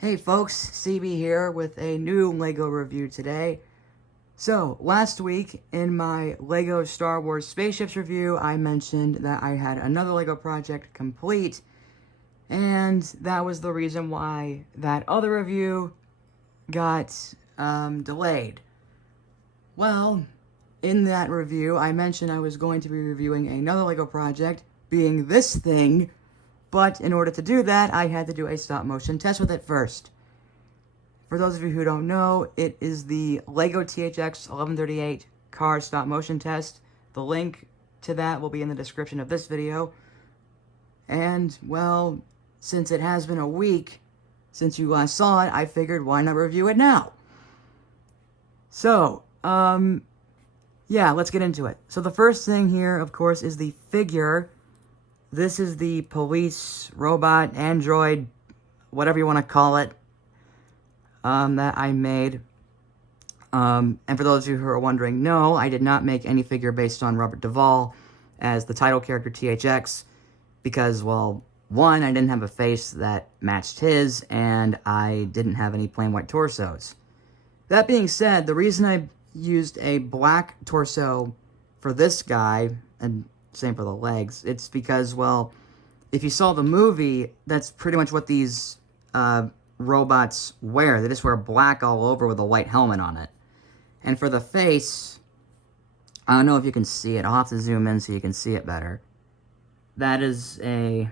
Hey folks, CB here with a new LEGO review today. So, last week in my LEGO Star Wars Spaceships review, I mentioned that I had another LEGO project complete, and that was the reason why that other review got delayed. Well, in that review, I mentioned I was going to be reviewing another LEGO project, being this thing, but in order to do that, I had to do a stop-motion test with it first. For those of you who don't know, it is the LEGO THX 1138 car stop-motion test. The link to that will be in the description of this video. And, well, since it has been a week since you last saw it, I figured why not review it now? So, yeah, let's get into it. So the first thing here, of course, is the figure. This is the police, robot, android, whatever you want to call it, that I made. And for those of you who are wondering, no, I did not make any figure based on Robert Duvall as the title character THX, because, well, one, I didn't have a face that matched his, and I didn't have any plain white torsos. That being said, the reason I used a black torso for this guy, and same for the legs, it's because, well, if you saw the movie, that's pretty much what these robots wear. They just wear black all over with a white helmet on it. And for the face, I don't know if you can see it. I'll have to zoom in so you can see it better. That is a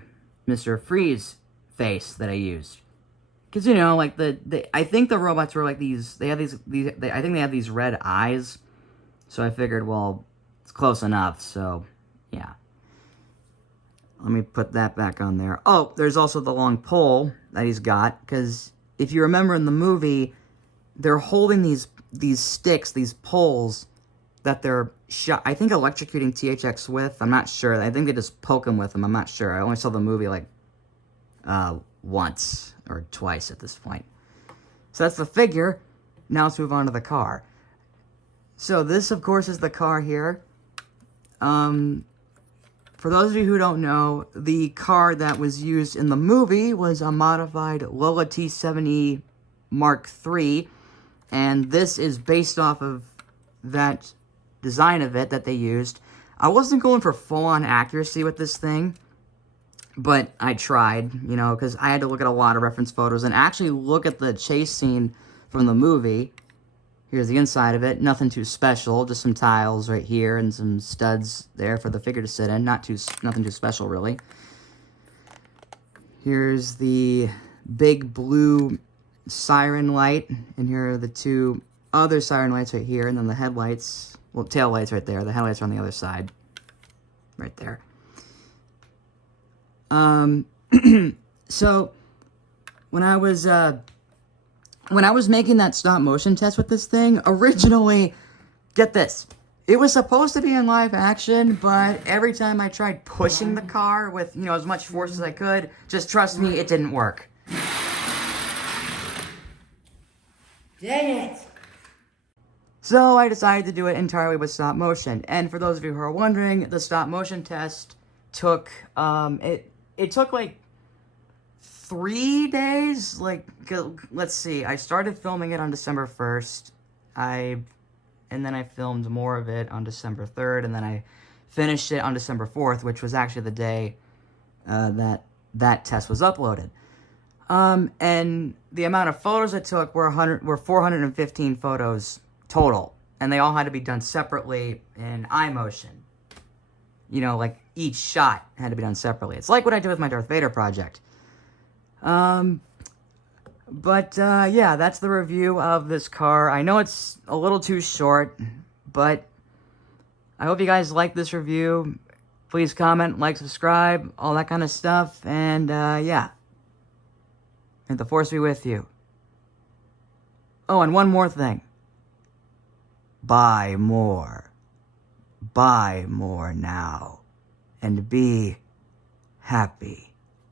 Mr. Freeze face that I used. Because, you know, like, I think the robots were like these, I think they have these red eyes. So I figured, well, it's close enough, so yeah. Let me put that back on there. Oh, there's also the long pole that he's got, because if you remember in the movie, they're holding these sticks, these poles, that they're, I think, electrocuting THX with. I'm not sure. I think they just poke him with them. I'm not sure. I only saw the movie, like, once or twice at this point. So that's the figure. Now let's move on to the car. So this, of course, is the car here. For those of you who don't know, the car that was used in the movie was a modified Lola T70 Mark III, and this is based off of that design of it that they used. I wasn't going for full-on accuracy with this thing, but I tried, you know, because I had to look at a lot of reference photos and actually look at the chase scene from the movie. Here's the inside of it. Nothing too special. Just some tiles right here and some studs there for the figure to sit in. Nothing too special, really. Here's the big blue siren light. And here are the two other siren lights right here. And then the headlights. Well, tail lights right there. The headlights are on the other side. Right there. So, when I was making that stop motion test with this thing, originally, get this, it was supposed to be in live action, but every time I tried pushing the car with, you know, as much force as I could, just trust me, it didn't work. Dang it! So I decided to do it entirely with stop motion. And for those of you who are wondering, the stop motion test took, it took like 3 days, like, let's see, I started filming it on December 1st, and then I filmed more of it on December 3rd, and then I finished it on December 4th, which was actually the day that test was uploaded. And the amount of photos it took were 415 photos total, and they all had to be done separately in iMotion. You know, like, each shot had to be done separately. It's like what I did with my Darth Vader project. Yeah, that's the review of this car. I know it's a little too short, but I hope you guys like this review. Please comment, like, subscribe, all that kind of stuff, and, yeah. May the Force be with you. Oh, and one more thing. Buy more. Buy more now. And be happy.